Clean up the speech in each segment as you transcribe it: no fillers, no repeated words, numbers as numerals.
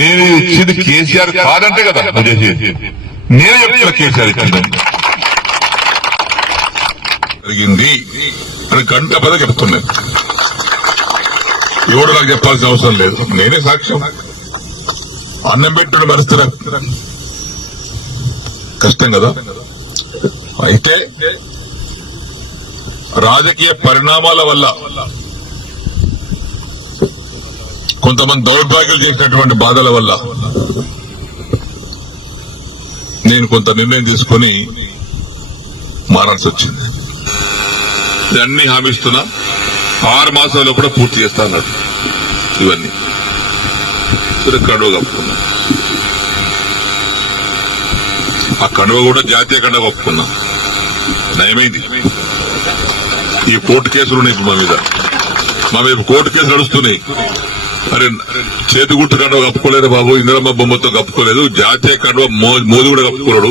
నేను ఇచ్చింది కేసీఆర్ కాదంటే కదా నువ్వు చేసేది. నేనే చెప్తున్నా కేసీఆర్ ఇచ్చిందని జరిగింది అని గంట పద చెప్తున్నాను. ఎవడు నాకు చెప్పాల్సిన అవసరం లేదు, నేనే సాక్ష్యం. అన్నం పెట్టుడు మరుస్తున్నా కష్టం కదా. అయితే రాజకీయ పరిణామాల వల్ల కొంతమంది దౌర్భాగ్యాలు చేసినటువంటి బాధల వల్ల నేను కొంత నిర్ణయం తీసుకుని మారాల్సి వచ్చింది. అన్ని హామీస్తున్నా 6 మాసాల్లో కూడా పూర్తి చేస్తా అన్నారు. ఇవన్నీ కడువ కప్పుకున్నా. ఆ కడువ కూడా జాతీయ కండువ కప్పుకున్నా. నయమైంది. ఈ కోర్టు కేసులు ఉన్నాయి మా మీద కోర్టు కేసులు నడుస్తున్నాయి. అరే చేతిగుట్టు కండువ కప్పుకోలేదు బాబు, ఇందిరమ్మ బొమ్మతో కప్పుకోలేదు, జాతీయ కండువ మోదీ కూడా కప్పుకున్నాడు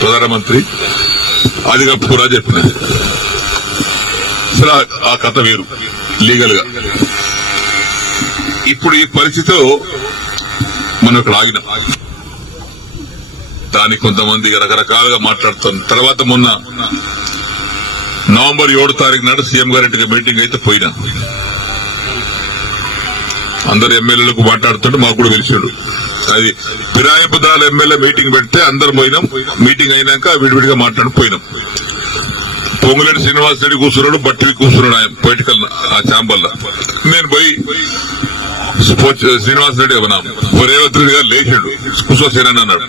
ప్రధానమంత్రి, అది కప్పుకోరా చెప్పిన. అసలు ఆ కథ వేరు లీగల్ గా. ఇప్పుడు ఈ పరిస్థితిలో మనం ఇక్కడ ఆగిన దానికి కొంతమంది రకరకాలుగా మాట్లాడుతాం. తర్వాత మొన్న నవంబర్ 7 తారీఖు నాడు సీఎం గారి మీటింగ్ అయితే పోయినా. అందరు ఎమ్మెల్యేలకు మాట్లాడుతుంటే మాకు కూడా తెలిసాడు. అది ఫిరాయింపుదారుల ఎమ్మెల్యే మీటింగ్ పెడితే అందరు పోయినాం. మీటింగ్ అయినాక విడివిడిగా మాట్లాడిపోయినాం. పొంగులేటి శ్రీనివాస్ రెడ్డి కూర్చున్నాడు, బట్టివి కూర్చున్నాడు ఆయన పొలిటికల్ ఆ ఛాంబర్ లో. నేను పోయి శ్రీనివాస్ రెడ్డి రేవంత్ రెడ్డి గారు లేచాడు, కూర్చోసేనని అన్నాడు.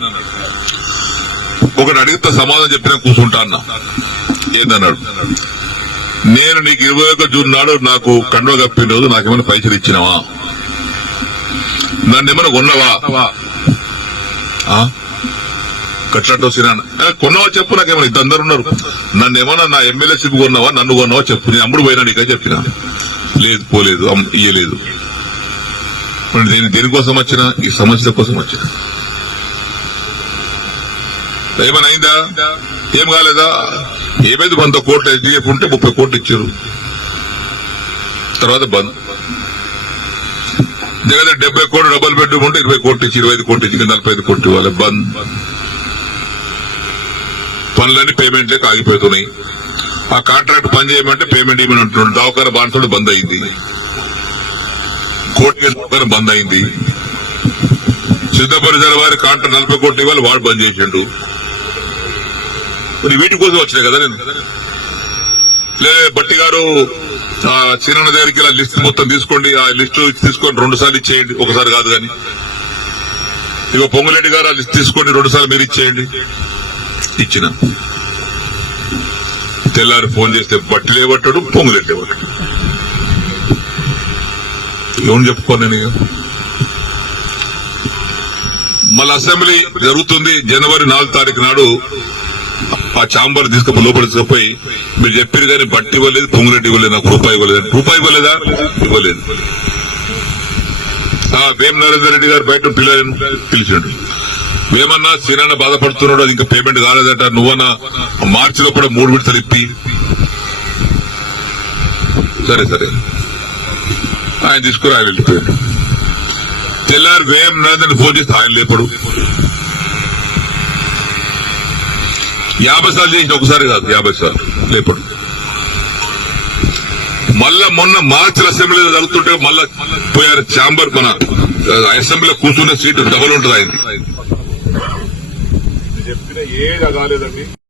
ఒకటి అడిగితే సమాధానం చెప్పినా కూర్చుంటా అన్నా. ఏందన్నాడు, నేను నీకు 21 జూన్ నాడు నాకు కండువ కప్పిన రోజు నాకేమైనా పైసలు ఇచ్చినావా, నన్ను ఏమైనా కొన్నావా, కట్లతో సిరాన కొన్నావా చెప్పు, నాకేమైనా ఇద్దరు అందరు ఉన్నారు, నన్ను ఏమన్నా నా ఎమ్మెల్యేషిప్ కొన్నావా, నన్ను కొన్నావా చెప్పు, నేను అమ్ముడు పోయినా నీకే చెప్పినా. లేదు పోలేదు, ఇయ్యలేదు. నేను దేనికోసం వచ్చిన, ఈ సమస్య కోసం వచ్చిన. ఏమైనా అయిందా, ఏం కాలేదా, ఏమైంది, 100 కోట్లు ఎస్డీఎఫ్ ఉంటే 30 కోట్లు ఇచ్చారు. తర్వాత బంద్. జగన్ 70 కోట్లు డబుల్ బెడ్రూమ్ ఉంటే 20 కోట్లు ఇచ్చి, 25 కోట్లు ఇచ్చి 45 కోట్లు ఇవ్వాలి. బంద్. పనులన్నీ పేమెంట్ లేక ఆగిపోతున్నాయి. ఆ కాంట్రాక్ట్ పని చేయమంటే పేమెంట్ ఇవ్వమని అంటున్నాడు. దవాఖాన బాన్సుడు బంద్ అయింది, కోర్టు బంద్ అయింది. సిద్ధపరిసర వారి కాంట్రాక్ట్ 40 కోట్లు ఇవ్వాలి, వాడు బంద్ చేసిండు. మరి వీటి కోసం వచ్చినాయి కదా నేను. లేదా బట్టి గారు సీనన్న దగ్గరికి ఇలా లిస్ట్ మొత్తం తీసుకోండి, ఆ లిస్టు తీసుకొని 2 సార్లు ఇచ్చేయండి, ఒకసారి కాదు కానీ. ఇక పొంగులేటి గారు ఆ లిస్ట్ తీసుకోండి, 2 సార్లు మీరు ఇచ్చేయండి. ఇచ్చిన తెల్లారి ఫోన్ చేస్తే బట్టి లేబట్టాడు, పొంగులేటి లేబట్టాడు. ఏమని చెప్పుకోను నేను. మళ్ళీ అసెంబ్లీ జరుగుతుంది. జనవరి 4 తారీఖు నాడు ఆ ఛాంబర్ తీసుకుపోయి లోపల తీసుకుపోయి, మీరు చెప్పారు కానీ బట్టి ఇవ్వలేదు, పొంగులేటి ఇవ్వలేదు, నాకు రూపాయి ఇవ్వలేదు. రూపాయి ఇవ్వలేదా, ఇవ్వలేదు. వేం నరేందర్ రెడ్డి గారు బయట పిల్లలను పిలిచాడు. ఏమన్నా శ్రీనాన్న బాధపడుతున్నాడు, అది ఇంకా పేమెంట్ కాలేదట, నువ్వన్నా మార్చిలో కూడా 3 విడతలు ఇప్పి. సరే ఆయన తీసుకుని ఆయన వెళ్ళిపోయాడు. తెల్లారు వేం నరేందర్ ఫోన్ చేస్తే ఆయన లేపడు. 50 సార్లు చేసి ఒకసారి కాదు, 50 సార్లు లేపడు. మళ్ళా మొన్న మార్చి అసెంబ్లీలో జరుగుతుంటే మళ్ళా పోయారు ఛాంబర్. మన అసెంబ్లీలో కూర్చునే సీటు డబుల్ ఉంటుంది. ఆయన చెప్పిన ఏది కాలేదండి.